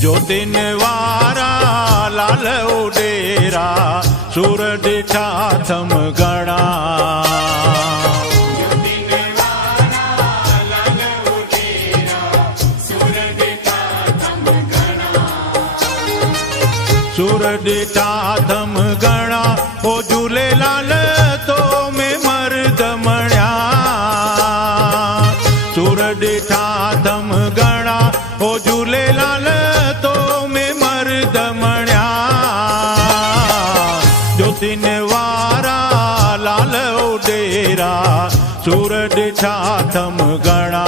ज्योतिन वारा लाल उडेरा सूर ॾिठा थम घणा। सूर ॾिठा थम घणा ओ झूलेलाल तो में मर्द मणिया। सूर ॾिठा थम घणा ओ झूलेलाल तो में मर्द मणिया। ज्योतिन वारा लाल उडेरा सूर ॾिठा थम घणा।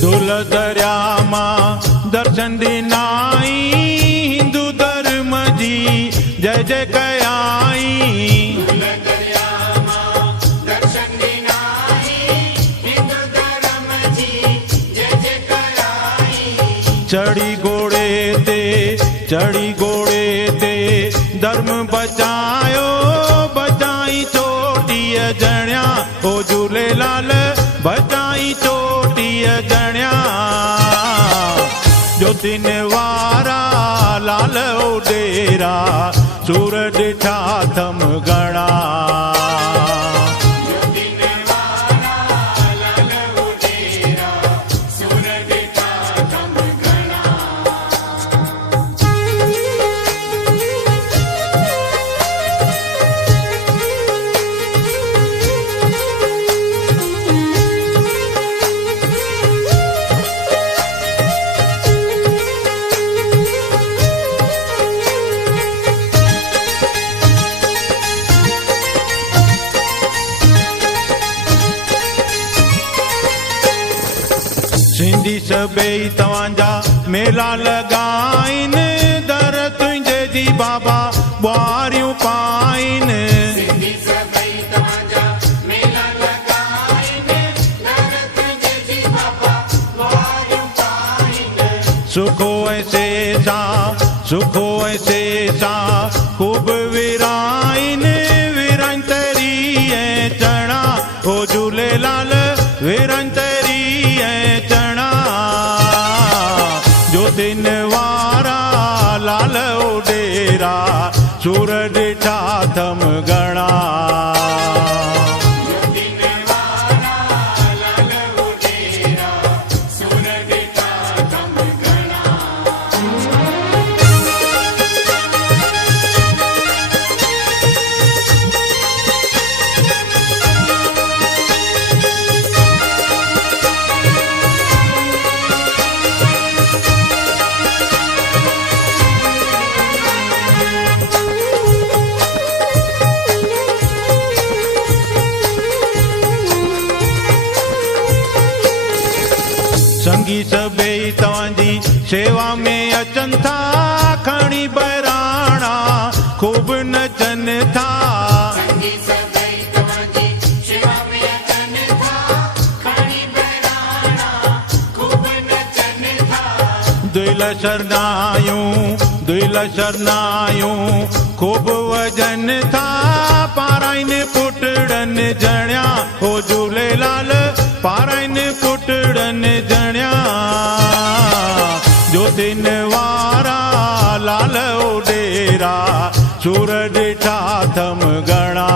धुल दरिया मां दर्शन दिनाई हिंदू धर्म जी जय जय कयाई। धुल दरिया मां दर्शन दिनाई हिंदू धर्म जी जय जय कयाई। चढ़ी घोड़े ते धर्म बचायो बचाई चोटीअ जणिया ओ झूलेलाल बचाई चोटीअ जणिया। ज्योतिन वारा लाल उडेरा सूर ॾिठा थम घणा। सिंधी सभई तव्हांजा मेला लॻाइन दर तुंहिंजे जी बाबा ॿुआरियूं पाइन। सिंधी सभई तव्हांजा मेला लॻाइन दर तुंहिंजे जी बाबा ॿुआरियूं पाइन। सुखो ऐं सेसा ख़ूब विराइन विरन तरी ऐं चणा ओ झूलेलाल विरन तरी ऐं चणा। ज्योतिन वारा लाल उडेरा सूर ॾिठा थम घणा। संगी सभई तव्हांजी सेवा में अचनि था खणी बहिराणा ख़ूब नचनि था। संगी सभई तव्हांजी सेवा में अचनि था खणी बहिराणा ख़ूब नचनि था। दिल शरनायूं ख़ूब वजनि था पाराइन पुटड़नि जणिया ओ झूलेलाल पाराइन पुटड़नि जणिया। ज्योतिन वारा लाल उडेरा सूर ॾिठा थम घणा।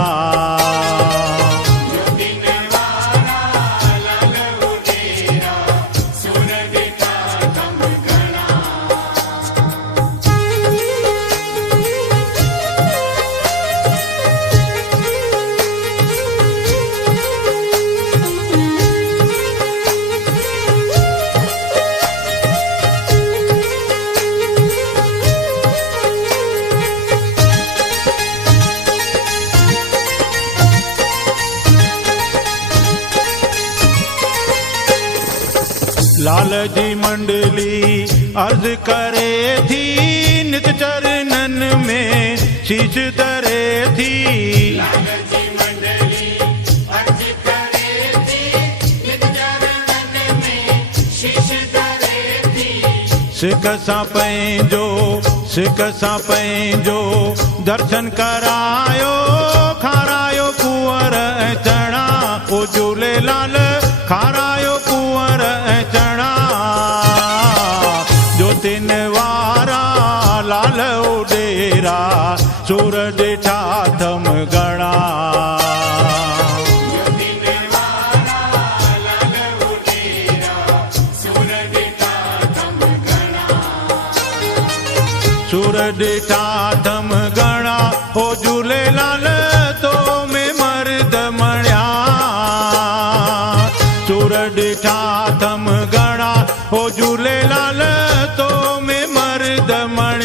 लाल जी मंडली अर्ज करे थी, नित चरणन में शीश धरे थी। सिक सां पंहिंजो दर्शन करायो, खारायो कुंवर ऐं चणा। ओ झूलेलाल खारायो कुंवर ऐं चणा। ज्योतिन वारा लाल उडेरा, सूर ॾिठा थम घणा। सूर ॾिठा थम घणा, ओ झूलेलाल तो में मर्द मणिया। सूर ॾिठा थम घणा, ओ झूलेलाल तो में मर्द मणिया।